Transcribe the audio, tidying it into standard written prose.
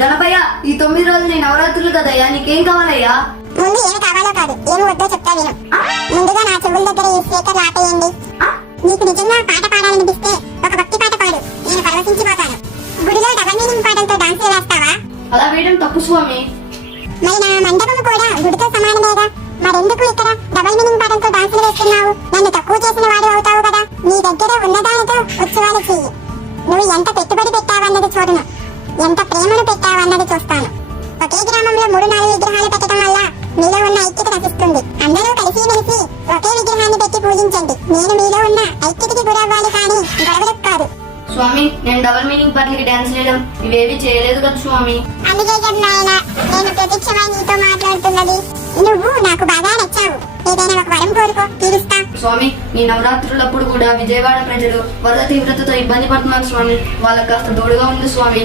గణపయ్య, ఈ 9 రోజులు నీ నవరాత్రులు కదయ్యా, నీకేం కావాలయ్యా? ముందు ఏమి కావాలో కాదు, ఏమి వద్దో చెప్తా విను. ముందుగా నా చెవుల దగ్గర ఈ స్పీకర్లు ఆపేయండి. నీకు నిజంగా పాట పాడాలనిపిస్తే ఒక భక్తి పాట పాడు, నేను పరవశించిపోతాను. గుడిలో డబల్ మీనింగ్ పాటలతో డాన్స్ వేస్తావా? అలా వేయడం తప్పు స్వామి. మరి నా మండపం కూడా గుడితో సమానమేగా, మరెందుకు ఇక్కడ డబల్ మీనింగ్ పాటలతో డాన్సులు వేస్తున్నావు? నన్ను తక్కువ చేసిన వాడు అవుతావు కదా. నీ దగ్గర ఉన్నదానితో ఉత్సవాలు చెయ్యి. నువ్వు ఎంత పెట్టుబడి పెట్టావన్నది చూడను, ఎంత ప్రేమను పెట్టావన్నది చూస్తాను. ఒకే గ్రామంలో 3-4 విగ్రహాలు పెట్టడం వల్ల మీలో ఉన్న ఐక్యత నశిస్తుంది. అందరూ కలిసి మెలిసి ఒకే విగ్రహాన్ని పెట్టి పూజించండి. నేను మీలో ఉన్న ఐక్యతకి గురవ్వాలి కానీ గొడవలకు కాదు. స్వామి, నేను డబల్ మీనింగ్ పాటలకి డాన్స్ చేయడం ఇవేవి చేయలేదు కదా స్వామి. అందుకే కదా నాయన నేను ప్రత్యక్షమై నీతో మాట్లాడుతున్నది. నువ్వు నాకు బాగా నచ్చావు. ఏదైనా ఒక వరం కోరుకో, తీరుస్తా. స్వామి, ఈ నవరాత్రులప్పుడు కూడా విజయవాడ ప్రజలు వరద తీవ్రతతో ఇబ్బంది పడుతున్నారు స్వామి. వాళ్ళకి కాస్త తోడుగా ఉంది స్వామి.